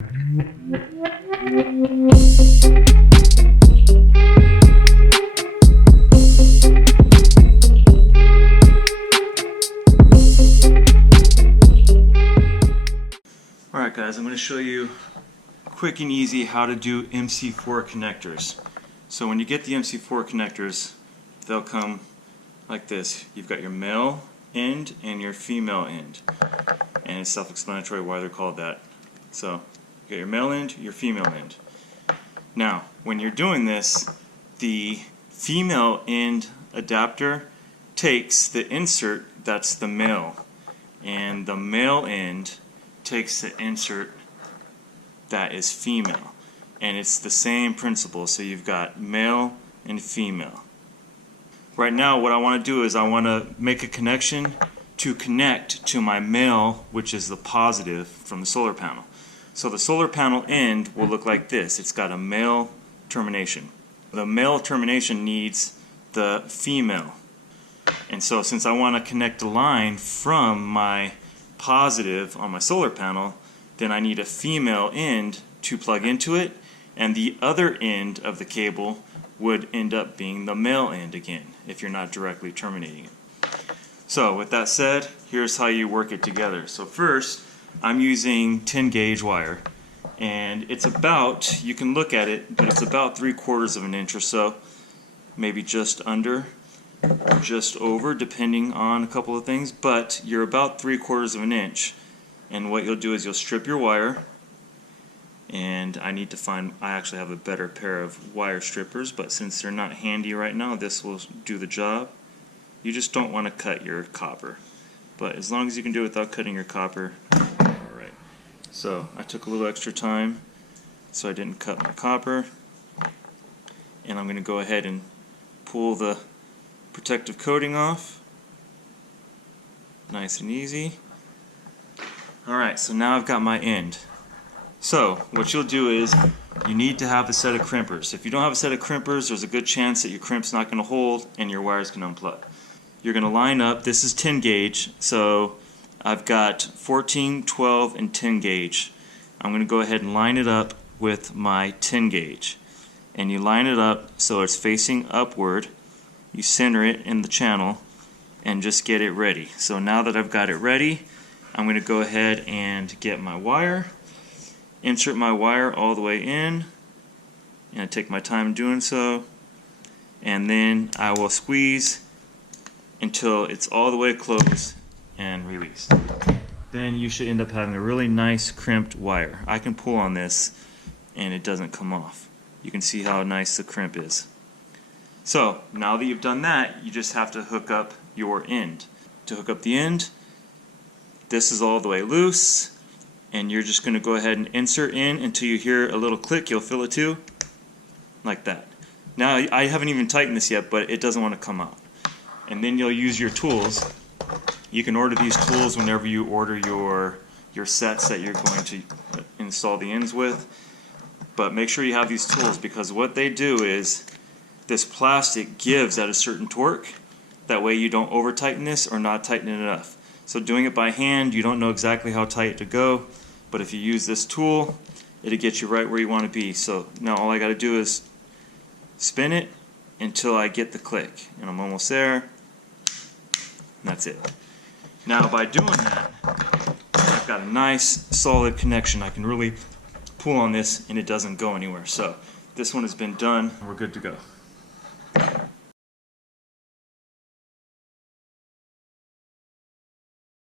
Alright guys, I'm going to show you quick and easy how to do MC4 connectors. So when you get the MC4 connectors, they'll come like this. You've got your male end and your female end. And it's self-explanatory why they're called that. So you got your male end, your female end. Now, when you're doing this, the female end adapter takes the insert that's the male, and the male end takes the insert that is female, and it's the same principle. So you've got male and female. Right now what I want to do is I want to make a connection to connect to my male, which is the positive from the solar panel. So the solar panel end will look like this. It's got a male termination. The male termination needs the female, and so since I want to connect a line from my positive on my solar panel, then I need a female end to plug into it, and the other end of the cable would end up being the male end again if you're not directly terminating it. So with that said, here's how you work it together. So first, I'm using 10 gauge wire, and it's about, you can look at it, but it's about 3/4 of an inch or so, maybe just under, just over, depending on a couple of things, but you're about 3/4 of an inch. And what you'll do is you'll strip your wire, and I actually have a better pair of wire strippers, but since they're not handy right now, this will do the job. You just don't want to cut your copper, but as long as you can do it without cutting your copper, alright. So I took a little extra time so I didn't cut my copper, and I'm going to go ahead and pull the protective coating off, nice and easy. Alright, so now I've got my end. So what you'll do is you need to have a set of crimpers. If you don't have a set of crimpers, there's a good chance that your crimp's not going to hold and your wires can unplug. You're going to line up, this is 10 gauge, so I've got 14, 12, and 10 gauge. I'm going to go ahead and line it up with my 10 gauge. And you line it up so it's facing upward. You center it in the channel and just get it ready. So now that I've got it ready, I'm going to go ahead and get my wire, insert my wire all the way in, and I take my time doing so, and then I will squeeze until it's all the way closed and release. Then you should end up having a really nice crimped wire. I can pull on this and it doesn't come off. You can see how nice the crimp is. So now that you've done that, you just have to hook up your end. To hook up the end, this is all the way loose, and you're just going to go ahead and insert in until you hear a little click. You'll feel it too, like that. Now I haven't even tightened this yet, but it doesn't want to come out. And then you'll use your tools. You can order these tools whenever you order your sets that you're going to install the ends with, but make sure you have these tools, because what they do is this plastic gives at a certain torque. That way you don't over tighten this or not tighten it enough. So doing it by hand, you don't know exactly how tight to go, but if you use this tool, it'll get you right where you want to be. So now all I got to do is spin it until I get the click, and I'm almost there, and that's it. Now by doing that, I've got a nice solid connection. I can really pull on this and it doesn't go anywhere. So this one has been done, we're good to go.